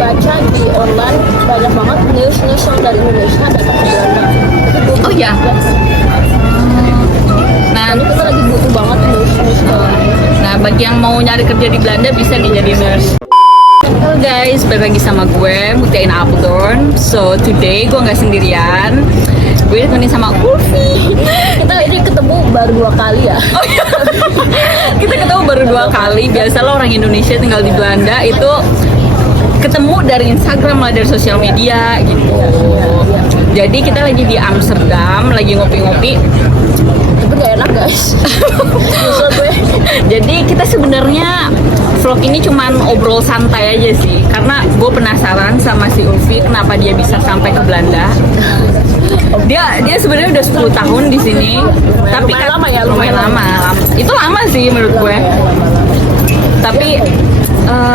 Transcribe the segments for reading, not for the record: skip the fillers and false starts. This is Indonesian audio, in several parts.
baca di online banyak banget news yang dari Indonesia datang ke Belanda. Oh ya. Nah, Ini kita lagi butuh banget news nah bagi yang mau nyari kerja di Belanda bisa nih jadi nurse. Halo guys, balik lagi sama gue Mutiain Apeldoorn. So today gue nggak sendirian, gue ditemenin sama Ulfi. Kita ini ketemu baru 2 kali ya. Oh iya. Kita ketemu baru 2 kali. Biasalah orang Indonesia tinggal di Belanda itu ketemu dari Instagram lah, dari sosial media gitu. Jadi kita lagi di Amsterdam, lagi ngopi-ngopi. Tapi gak enak guys. Nyesel gue. Jadi kita sebenarnya vlog ini cuman obrol santai aja sih, karena gue penasaran sama si Ulfi kenapa dia bisa sampai ke Belanda. Dia sebenarnya udah 10 tahun di sini, tapi Lumayan lama ya, lumayan lama. Itu lama sih menurut gue.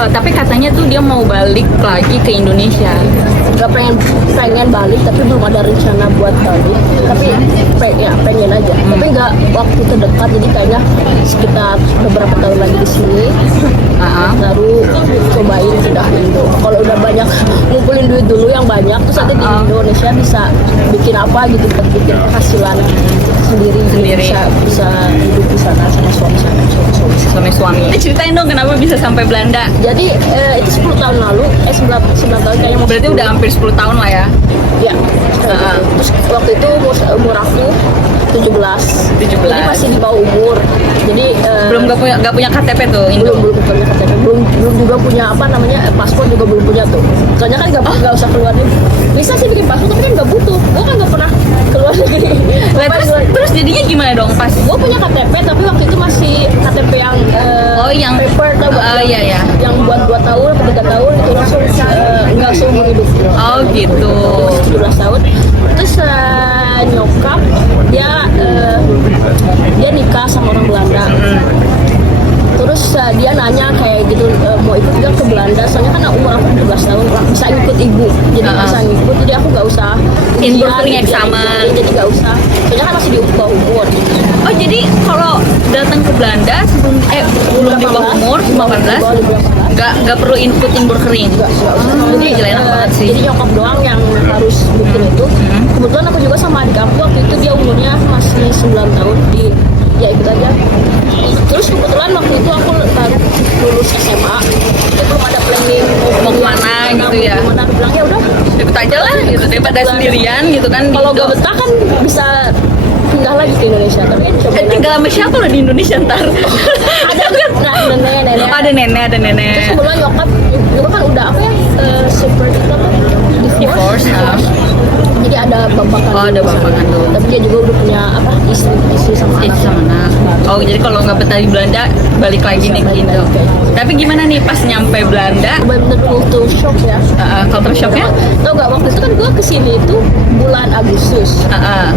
Tapi katanya tuh dia mau balik lagi ke Indonesia. Gak pengen balik, tapi belum ada rencana buat balik. Tapi pengen aja. Tapi nggak waktu terdekat, jadi kayaknya sekitar beberapa tahun lagi di sini. Baru cobain pindah ke Indo. Kalau udah banyak ngumpulin duit dulu yang banyak, terus nanti di Indonesia bisa bikin apa gitu, bikin penghasilan sendiri. Bisa hidup di sana sama Suami. Ceritain dong kenapa bisa sampai Belanda. Jadi itu 10 tahun lalu, 9 tahun kayaknya. Berarti udah hampir 10 tahun lah ya. Ya. Terus waktu itu umur aku 17. Jadi masih di bawah umur. Jadi belum gak punya KTP tuh Indo. Belum punya KTP. Belum juga punya paspor juga belum punya tuh. Soalnya kan nggak usah keluar negeri. Bisa sih bikin paspor tapi kan nggak butuh. Gue kan nggak pernah keluar negeri. Terus jadinya gimana dong pas? Gue punya KTP tapi waktu itu masih KTP yang paper tau gak? Iya. Yang buat 2 tahun atau 3 tahun itu langsung nggak seumur hidup. Oh gitu. 17 tahun. Terus nyokap dia nikah sama orang Belanda. Terus dia nanya kayak gitu, mau ikut gak ke Belanda, soalnya kan umur aku 17 tahun bisa ikut ibu, jadi bisa ngikut, jadi aku gak usah inburkering examen, jadi gak usah, soalnya kan masih di bawah umur. Oh jadi kalau datang ke Belanda sebelum belum di bawah umur 18 nggak perlu input inburkering. Jadi enak banget sih. Jadi nyokap doang yang harus bikin itu. Kebetulan aku juga sama adik aku waktu itu, dia umurnya masih 9 tahun, ya ikut aja. Terus kebetulan waktu itu aku baru lulus SMA, itu belum ada planning mau kemana gitu ya. Kemana, aku bilang ya udah ikut aja lah gitu, daripada sendirian gitu kan. Kalau gak betah kan bisa pindah lagi ke Indonesia, tapi kan coba tinggal sama siapa lo di Indonesia ntar? Ada nenek. Ada nenek. Terus kebetulan nyokap kan udah separate divorce. Jadi ada bapak kandung. Oh, ada bapak kandung. Tapi dia juga udah punya istri sama anak. Oh, jadi kalau nggak betah di Belanda balik lagi nih ke Indo. Tapi gimana nih pas nyampe Belanda? Bener-bener culture shock ya. Culture shocknya? Tau gak, waktu itu kan gue kesini itu bulan Agustus.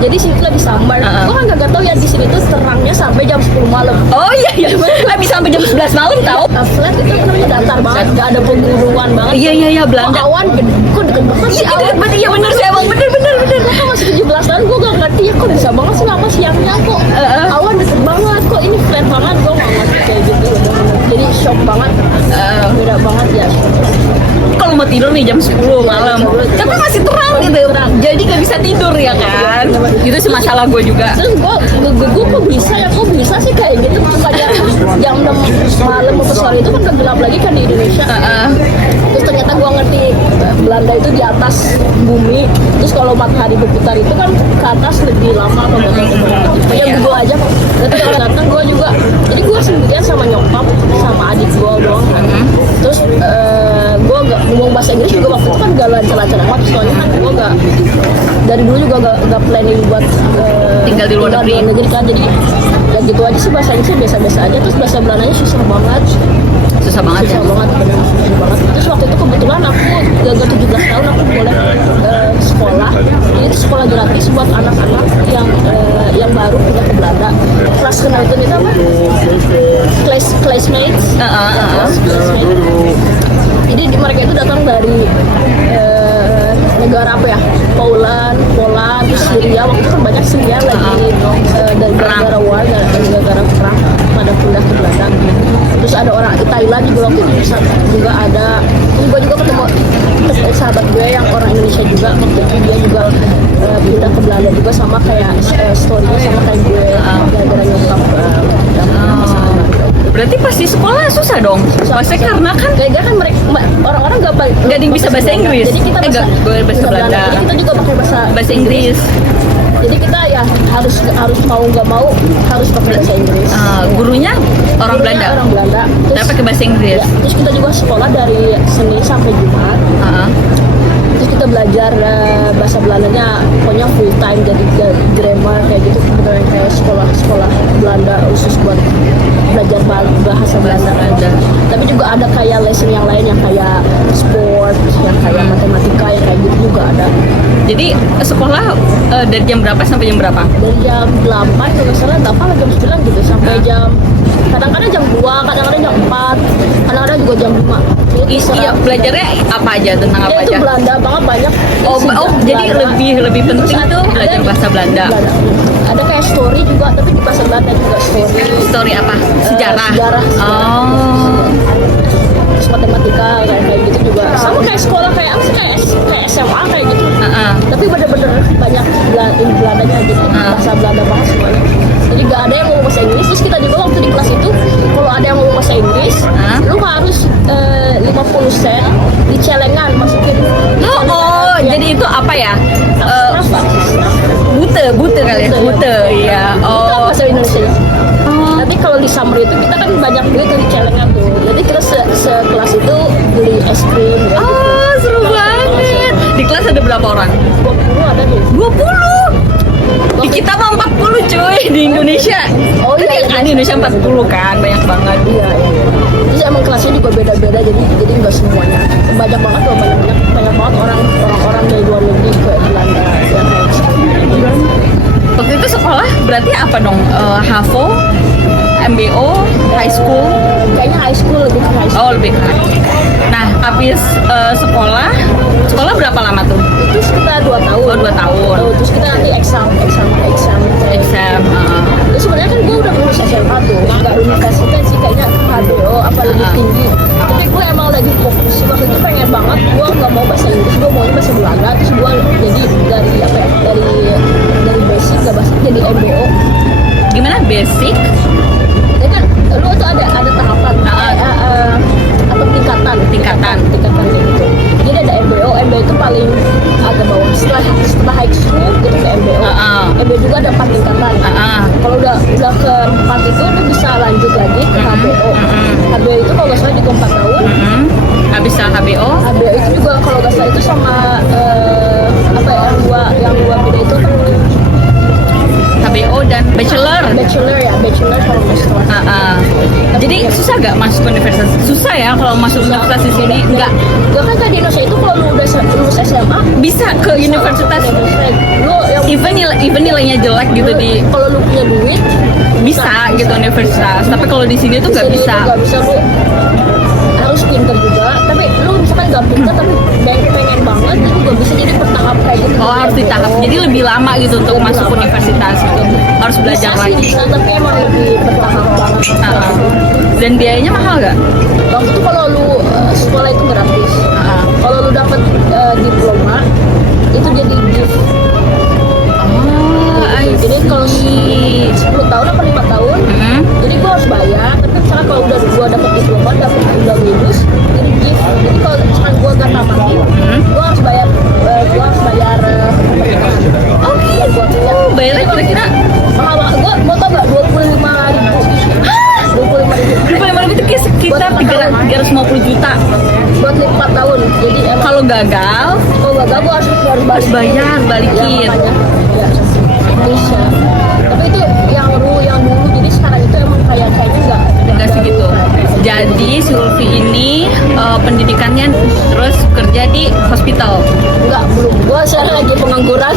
Jadi sini tuh lagi summer. Gue kan gak tau ya di sini tuh terangnya sampai jam 10 malam. Oh iya. Bisa sampai jam 11 malam tau? Flat itu namanya datar banget, gak ada pegunungan banget. Iya Belanda. Awan kok deket banget sih awan. Iya bener sih emang bener. Gue kan masih 17 tahun, gue gak ngerti ya kok bisa banget sih lama siangnya kok. Awan deket banget, kok ini flat banget, gue gak ngerti kayak gitu. Jadi shock banget, beda banget ya. Kalau mau tidur nih jam 10 malam, tapi masih terang gitu. Jadi gak bisa tidur ya kan? Itu sih masalah gue juga. Terus gue kok bisa sih kayak gitu. Bukannya jam 6 malam atau sore itu kan udah gelap lagi kan di Indonesia. Terus ternyata gue ngerti Belanda itu di atas bumi. Terus kalau matahari berputar itu kan ke atas lebih lama atau ya gue aja kok. Tapi kalau datang gue juga, jadi gue sendirian sama nyokap sama adik gue doang kan. Terus gue gak ngomong bahasa Inggris juga waktu itu kan gak lancar-lancar amat, soalnya kan gue gak dari dulu juga gak planning buat tinggal di luar negeri kan. Jadi ya gitu aja sih, bahasa Inggrisnya biasa-biasa aja. Terus bahasa Belandanya susah banget bener, susah banget. Terus waktu itu kebetulan aku gagal 17 tahun aku boleh sekolah. Jadi itu sekolah gratis buat anak-anak yang baru pindah ke Belanda. Kelas kenalkan itu apa? Classmates. Jadi mereka itu datang dari negara apa ya? Poland, terus Syria. Waktu itu kan banyak Syria lagi dari negara war, negara perang pada pindah ke Belanda. Terus ada orang Thailand juga waktu itu juga ada. Terus gue juga ketemu sahabat gue yang orang Indonesia juga, waktu itu dia juga pindah ke Belanda juga, sama kayak story-nya sama kayak gue, gara-gara nyokap masalah Belanda. Berarti pas di sekolah susah dong. Maksudnya karena kan Gara-gara kan mereka orang-orang nggak ada yang bisa bahasa Inggris. Jadi kita bahasa Belanda. Jadi kita juga pakai bahasa Inggris. Jadi kita ya harus mau nggak mau harus pakai bahasa Inggris. Gurunya orang Gurunya Belanda. Orang Belanda. Tapi pakai bahasa Inggris. Ya, terus kita juga sekolah dari Senin sampai Jumat. Terus kita belajar bahasa Belandanya pokoknya full time, jadi grammar kayak gitu, beneran kayak sekolah Belanda khusus buat belajar bahasa Belanda. Tapi juga ada kayak lesson yang lain yang kayak sport, yang kayak matematika, yang kayak gitu juga ada. Jadi sekolah dari jam berapa sampai jam berapa? Dari jam 8 kalau nggak salah 8 atau jam 9 gitu sampai jam kadang-kadang jam 2, kadang-kadang jam 4, kadang-kadang juga jam 5. Iya, belajarnya apa aja, tentang apa itu aja? Belanda banget, banyak. Jadi lebih penting tuh belajar bahasa Belanda. Ada kayak story juga, tapi di bahasa Belanda juga story. Story apa? Sejarah. Sejarah. Oh. Terus matematika kayak gitu juga. Sama kayak sekolah kayak apa sih, kayak SMA kayak gitu. Tapi bener-bener banyak Belandanya gitu. Bahasa Belanda banget semuanya. Jadi gak ada yang ngomong bahasa Inggris. Terus kita juga waktu di kelas itu, kalau ada yang ngomong bahasa Inggris, lu harus 50 sen di celengan masukin. Jadi itu apa ya? Bute kali ya? Bute, iya. Itu bahasa Indonesia. Nanti kalau di summer itu kita kan banyak duit di celengan tuh. Jadi kita sekelas itu beli es krim. Ya, gitu. Seru banget. Di kelas ada berapa orang? 20 ada nih. 20? Di kita mah 40 cuy, di Indonesia. Oh iya, kan di Indonesia 40 kan, banyak banget. Iya. Terus emang kelasnya juga beda-beda, jadi nggak semuanya. Banyak banget loh, banyak banget orang-orang dari luar negeri ke Belanda yang kayak Waktu itu sekolah berarti apa dong? HAVO, MBO, high school? Kayaknya high school, lebih ke high school. Oh, lebih ke. Nah, habis sekolah berapa lama tuh? Itu sekitar 2 tahun. Oh, 2 tahun. Terus kita nanti exam. Terus sebenarnya kan gue udah lulus SMA tuh, nggak universitas sih, kayaknya HBO apa lebih tinggi. Tapi gue emang lagi fokus, waktu itu pengen banget, gue nggak mau bahasa Inggris, gue maunya bahasa Belanda. Terus gue jadi dari basic ke bahasa jadi MBO. Gimana basic? Jadi kan lu tuh ada tahapan, atau tingkatan kayak gitu. Jadi ada MBO itu paling agak bawah. Setelah high school itu ke MBO. MBO juga ada 4 tingkatan. Kalau udah ke 4 itu lu bisa lanjut lagi ke HBO. HBO itu kalau nggak salah juga 4 tahun. Habis HBO? HBO itu juga kalau nggak salah itu sama yang dua beda itu kan HBO dan bachelor kalau nggak salah. Jadi susah gak masuk universitas? Susah ya kalau masuk universitas di sini? Enggak. Gak kan di Indonesia itu kalau lu udah lulus SMA Bisa ke universitas. Lu yang Even nilainya jelek gitu di kalau lu punya duit bisa gitu universitas. Tapi kalau di sini tuh nggak bisa. Gak bisa, lu harus pinter juga. Tapi lu misalkan gak pinter tapi pengen banget, itu juga bisa jadi bertahap kayak gitu. Oh, harus ditahap. Jadi lebih lama gitu untuk masuk universitas gitu. Harus belajar bisa lagi. Sih, bisa, tapi emang lebih bertahap banget. Dan biayanya mahal gak? Waktu itu kalau lu sekolah itu gratis. Kalau lu dapet diploma itu jadi gift. Jadi kalau 10 tahun apa 5 tahun, jadi gua harus bayar. Tapi misalnya kalau udah gua dapet diploma, udah lulus, jadi gift. Jadi kalau misalkan gua gak tamatin, gua harus bayar. Oh gitu. Bayarnya kira-kira Gua mau tau gak 25.000. 25.000 itu kayak sekitar 350 juta. Buat 4 tahun. Jadi emang Kalau gagal gua harus bayar, balikin. Ya, makanya. Ya. Bisa. Tapi itu yang dulu, jadi sekarang itu emang kayaknya Enggak segitu. Jadi si Ulfi ini pendidikannya terus kerja di hospital. Enggak, belum. Gua sekarang lagi pengangguran.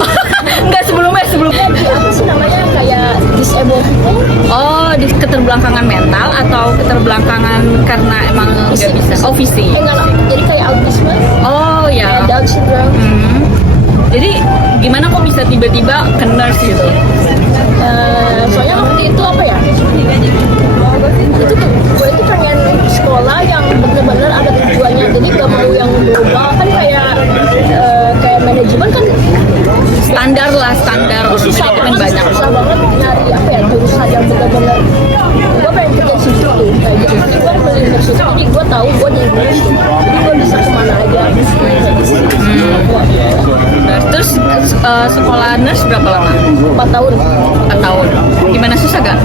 Enggak sebelumnya. Apa sih namanya, kayak disabled people? Oh, di keterbelakangan mental atau keterbelakangan karena emang nggak bisa. Oh, fisik. Enggak, jadi kayak autisme, Oh ya. kayak Down syndrome. Jadi gimana kok bisa tiba-tiba ke nurse gitu? Soalnya waktu itu apa ya? Itu tuh, gue itu pengen sekolah yang bener-bener ada tujuannya. Jadi gak mau yang berubah kan kayak nurse, jadi gue bisa kemana aja. Terus sekolah nurse berapa lama? 4 tahun. 4 tahun. Gimana, susah gak?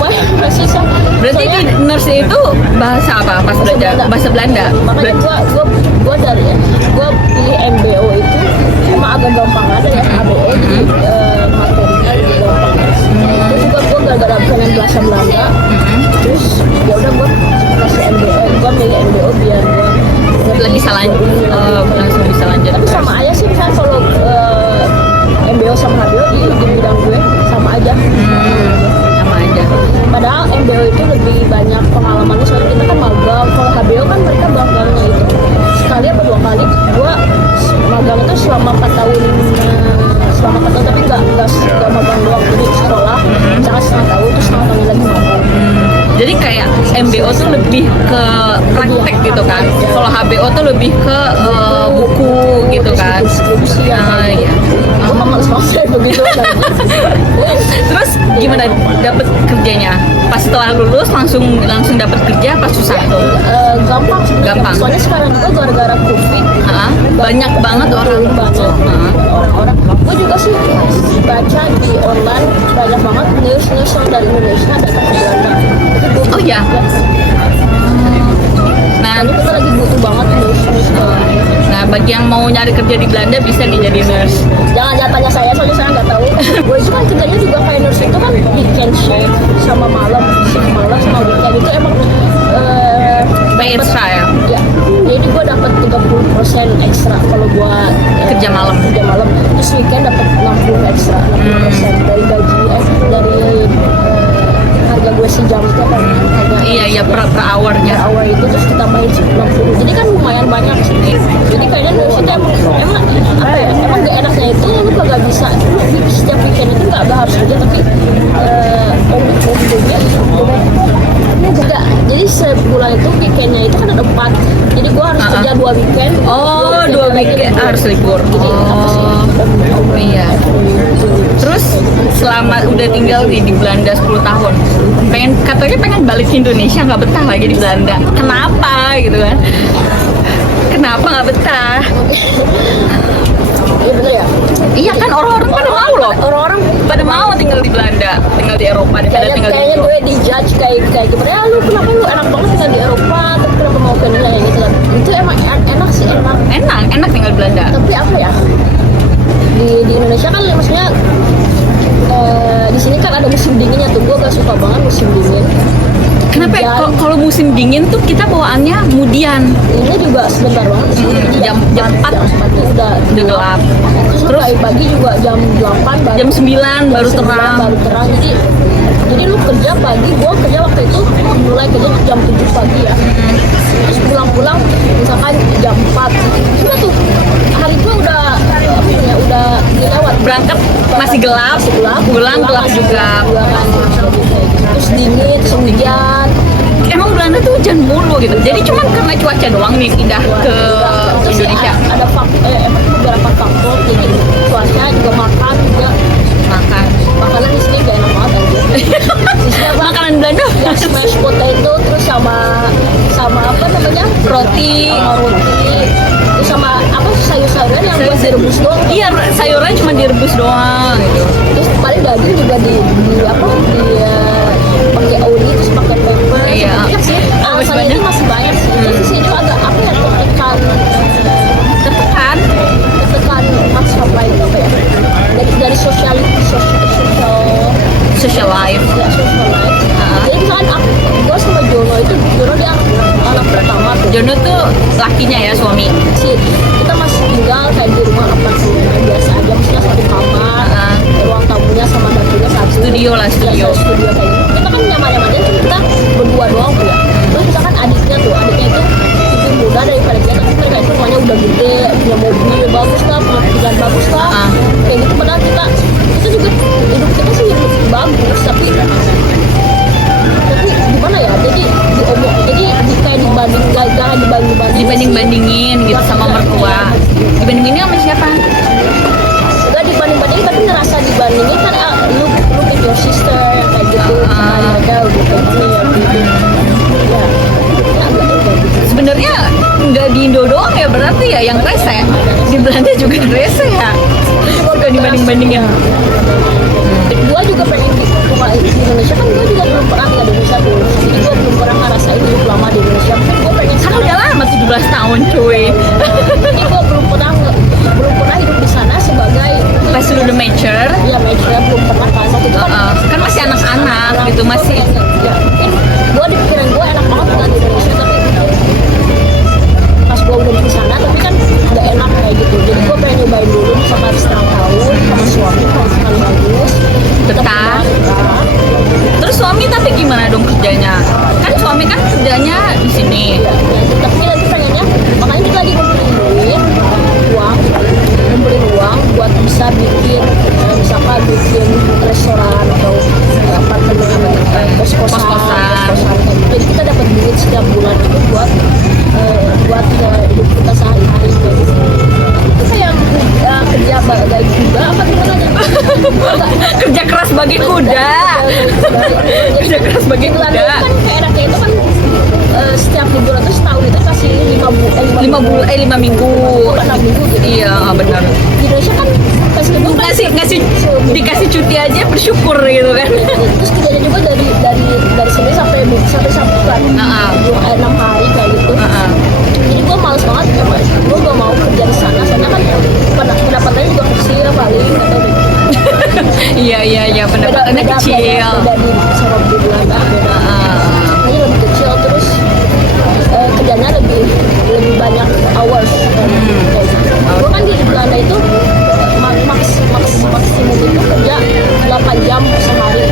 Wah, nggak susah. Berarti di Soalnya, nurse itu bahasa apa pas belajar? Bahasa Belanda. makanya gue dari gue pilih MBO itu emang agak gampang ada ya ABO, jadi materinya lebih gampang. Terus juga gue gara-gara pengen bahasa Belanda, terus ya udah gue kasih MBO, gue milih MBO biar gue Lebih bisa lanjut, langsung bisa lanjut. tapi sama aja sih kan kalau MBO sama HBO di bidang gue sama aja. Sama aja. Padahal MBO itu lebih banyak pengalamannya, soalnya kita kan magang. Kalau HBO kan mereka magangnya itu sekali apa 2 kali. Gua magang itu selama 4 tahun, tapi nggak magang doang, jadi sekolah misalkan setengah tahun terus setengah tahun lagi magang. Jadi kayak MBO tuh lebih ke praktek gitu kan. Kalau HBO tuh lebih ke buku gitu kan. Skripsi ya. Iya. Gue males banget begitu. Terus gimana dapet kerjanya? Pas setelah lulus langsung dapat kerja pas susah tuh? Gampang sebenarnya. Gampang. Soalnya sekarang juga gara-gara COVID Banyak banget orang banyak orang-orang. Gue juga sih baca di online banyak banget news yang dari Indonesia datang ke Belanda. Oh iya. Nah, Soalnya kita lagi butuh banget news. nah bagi yang mau nyari kerja di Belanda bisa nih jadi nurse. Jangan tanya saya, soalnya saya nggak tahu. Gue itu kan kerjanya juga kayak nurse itu kan weekend shift sama malam, sama weekend itu emang Pay extra ya? ya. Jadi gue dapat 30% ekstra kalau gue Kerja malam. Terus weekend dapat 60 ekstra, 60% dari gaji dari harga gue sejam itu kan harga Iya per hournya. hour itu terus ditambahin 60. Jadi kan lumayan banyak sih. Jadi kayaknya nurse itu emang apa ya? Emang gak enaknya itu lu kagak bisa setiap weekend itu nggak harus kerja, tapi omnya enggak. Jadi sebulan itu weekendnya itu kan ada 4. Jadi gue harus kerja 2 weekend. Oh, 2 weekend harus libur. Jadi apa sih? Iya. Terus selama udah tinggal di Belanda 10 tahun, katanya pengen balik ke Indonesia, nggak betah lagi di Belanda. Kenapa gitu kan? Kenapa nggak betah? Iya bener ya. Iya kan orang-orang pada mau loh. Orang-orang Pada mau tinggal di Belanda, tinggal di Eropa daripada tinggal di kayaknya Indo. gue dijudge kayak gimana ya, lu kenapa lu enak banget tinggal di Eropa tapi kenapa mau ke Indonesia kayak gitu kan. Itu emang enak sih, Enak tinggal di Belanda. tapi apa ya, di Indonesia kan maksudnya di sini kan ada musim dinginnya tuh, gue gak suka banget musim dingin. Kenapa? Hujan. Kalau musim dingin tuh kita bawaannya kemudian Ini juga sebentar banget di sini. Jadi jam 4 jam 4 tuh udah udah gelap. Terus pagi juga jam 8 baru Jam 9 baru 9 terang. baru terang. Jadi lu kerja pagi, gua kerja waktu itu mulai kerja jam 7 pagi ya. Terus pulang misalkan jam 4. Udah tuh hari itu udah dilewat. Berangkat masih gelap, pulang gelap masih juga. kan. Terus dingin, terus hujan. Emang Belanda tuh hujan mulu gitu. Jadi cuman karena cuaca doang nih pindah ke Terus sih Indonesia. ada emang beberapa faktor, jadi cuaca juga makan juga. Makan. Makanan di sini gak enak banget aja. Di sini apa? Makanan Belanda Yang smash potato, terus sama apa namanya, roti. terus sama apa sayur-sayuran yang buat direbus doang. Iya, sayurnya cuma direbus doang gitu. Terus paling daging juga di pakai oli, terus pakai pepper. Iya. Banyak sih. Alasannya itu masih banyak sih. Terus di sini agak apa ya, Tertekan. maksud apa itu apa ya? Dari social Social life. ya, social life. Jadi misalkan gue sama Jono dia anak pertama tuh. Jono tuh lakinya ya, suami. Kita masih tinggal kayak di rumah apartemen biasa aja, maksudnya satu kamar, ruang tamunya sama dapurnya satu. Studio lah, studio. Ya, studio kayak gitu. Kita kan nyaman-nyaman aja, kita berdua doang tuh ya. Terus misalkan adiknya itu lebih muda daripada kita, tapi mereka itu semuanya udah gede, punya mobil bagus lah, punya kerjaan bagus lah. Kayak gitu, padahal kita juga hidup kita sih hidup bagus, tapi gimana ya? Jadi kayak Dibanding-bandingin gitu sama mertua. Dibandingin sama siapa? Enggak dibanding-bandingin, tapi ngerasa dibandingin kan, look at your sister yang kayak gitu, mereka udah kayak gini ya gitu. Ya, agak kayak gitu. Sebenarnya Iya, yang rese. Di Belanda juga rese ya. Suka dibanding-bandingin. Gue juga pengen di Indonesia kan, gue juga belum pernah tinggal di Indonesia tuh, jadi gue belum pernah ngerasain hidup lama di Indonesia. Mungkin gue pengen Kan udah lama 17 tahun cuy. jadi gue belum pernah hidup di sana sebagai Pas lu udah mature, ya major, belum pernah kan waktu itu kan. kan masih anak-anak gitu, masih Ya, mungkin gue di pikiran gue enak banget tinggal di Indonesia, tapi pas gue udah di sana tapi kan gak enak kayak gitu. Jadi gue pengen nyobain dulu misalkan setengah tahun sama suami kalau misalkan bagus betah. Terus suami tapi gimana dong kerjanya? Kan suami kan kerjanya di sini. ya, tapi lagi pengennya, makanya kita lagi ngumpulin uang buat bisa bikin misalkan bikin restoran atau apartemen, kos-kosan. Jadi kita dapat duit setiap bulan itu buat hidup kita sehari-hari kayak gitu. Itu kayak kerja bagai kuda apa gimana ya? Kerja keras bagi kuda. Kerja keras bagi Di Belanda kuda. kan kayak enaknya itu kan setiap liburan tuh setahun itu kasih 5 minggu. 6 minggu gitu. Iya, benar. Di Indonesia kan kasih libur kan Dikasih cuti aja bersyukur gitu kan. terus kerjanya juga dari Senin sampai Sabtu kan. 6 hari kayak gitu. Jadi gue males banget, gue gak mau kerja di sana soalnya kan pendapatannya juga kecil paling atau Iya, pendapatannya kecil. beda di sama di Belanda beda. Ini lebih kecil, terus kerjanya lebih banyak hours kayak gitu. Gue kan di Belanda itu maksimum itu kerja 8 jam sehari.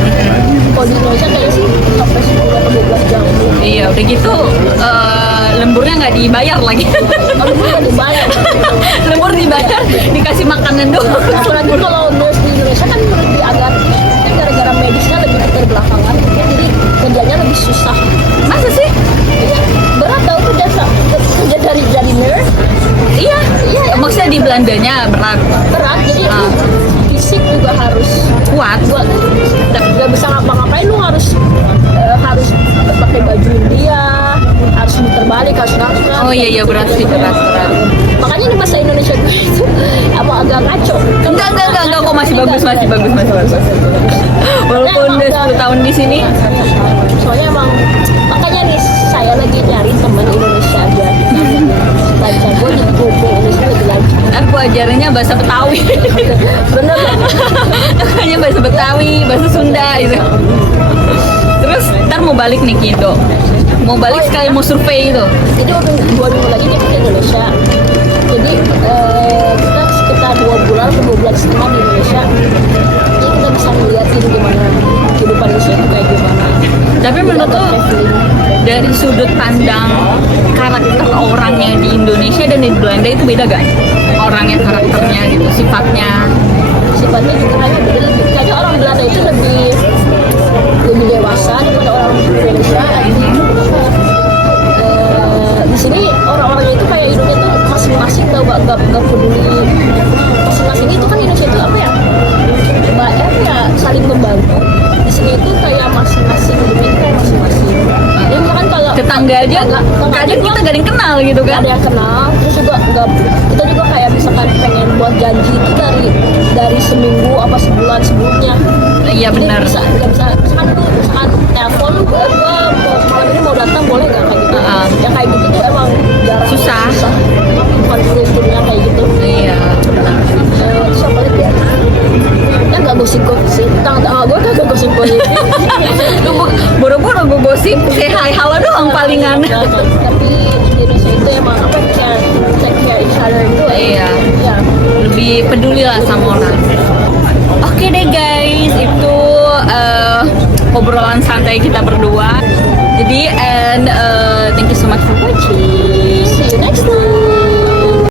Kalau di Indonesia kayaknya sih sampai 10 atau 12 jam. Iya, udah gitu lemburnya nggak dibayar lagi. Kalau gue nggak dibayar. Lembur dibayar, dikasih makanan doang. Apalagi kalau nurse di Indonesia kan lebih agak, kan gara-gara medisnya lebih keterbelakangan, jadi kerjanya lebih susah. Masa sih? Iya, berat tau kerja dari nurse. Iya. Maksudnya di Belandanya Berat, jadi fisik juga harus kuat. buat nggak bisa ngapa-ngapain, lu harus pakai baju India, harus muter balik, harus ngangkat. Oh iya, berat sih, berat. Makanya di bahasa Indonesia gue itu agak ngaco. Enggak, kok masih bagus. Walaupun udah 10 tahun di sini. Soalnya emang makanya nih saya lagi nyari teman Indonesia aja. Lancar gue di grup Indonesia lagi lancar. Aku ajarannya bahasa Betawi. Bener kan? Hanya bahasa Betawi, bahasa Sunda gitu. Terus ntar mau balik nih ke Indo. Mau balik sekali mau survei gitu. Jadi udah 2 minggu lagi dia ke Indonesia. Jadi kita sekitar 2 bulan atau 2 bulan setengah di Indonesia. Jadi kita bisa melihat itu gimana kehidupan Indonesia itu kayak gimana. Tapi menurut tuh dari sudut pandang karakter orangnya di Indonesia dan di Belanda itu beda gak? Orangnya, karakternya gitu, sifatnya. Sifatnya juga kayaknya orang Belanda itu lebih dewasa daripada orang Indonesia. Di sini orang-orangnya itu kayak hidupnya tuh masing-masing, gak peduli. Masing-masing itu kan Indonesia itu apa ya? Ya saling membantu. Di sini itu kayak masing-masing hidupnya itu kayak masing-masing. Ya misalkan kalau Tetangga aja, kadang kita gak ada yang kenal gitu nggak kan. ada yang kenal, terus juga kita juga kayak misalkan pengen buat janji itu dari seminggu apa sebulan sebelumnya. Iya benar. Nggak bisa misalkan telepon gue malam ini mau datang boleh nggak kayak gitu. Yang kayak gitu tuh emang jarang. Susah. Bukan kulturnya kayak gitu. Iya. Terus apa lagi ya? Ya nggak gosip-gosip, tangga gue kagak gosip-gosip. Lu boro-boro gue gosip, say hi halo doang palingan. Tapi di Indonesia itu emang apa take care each other gitu. Iya. Ya. Lebih peduli lah sama orang. Oke deh guys, itu obrolan santai kita berdua. Jadi thank you so much for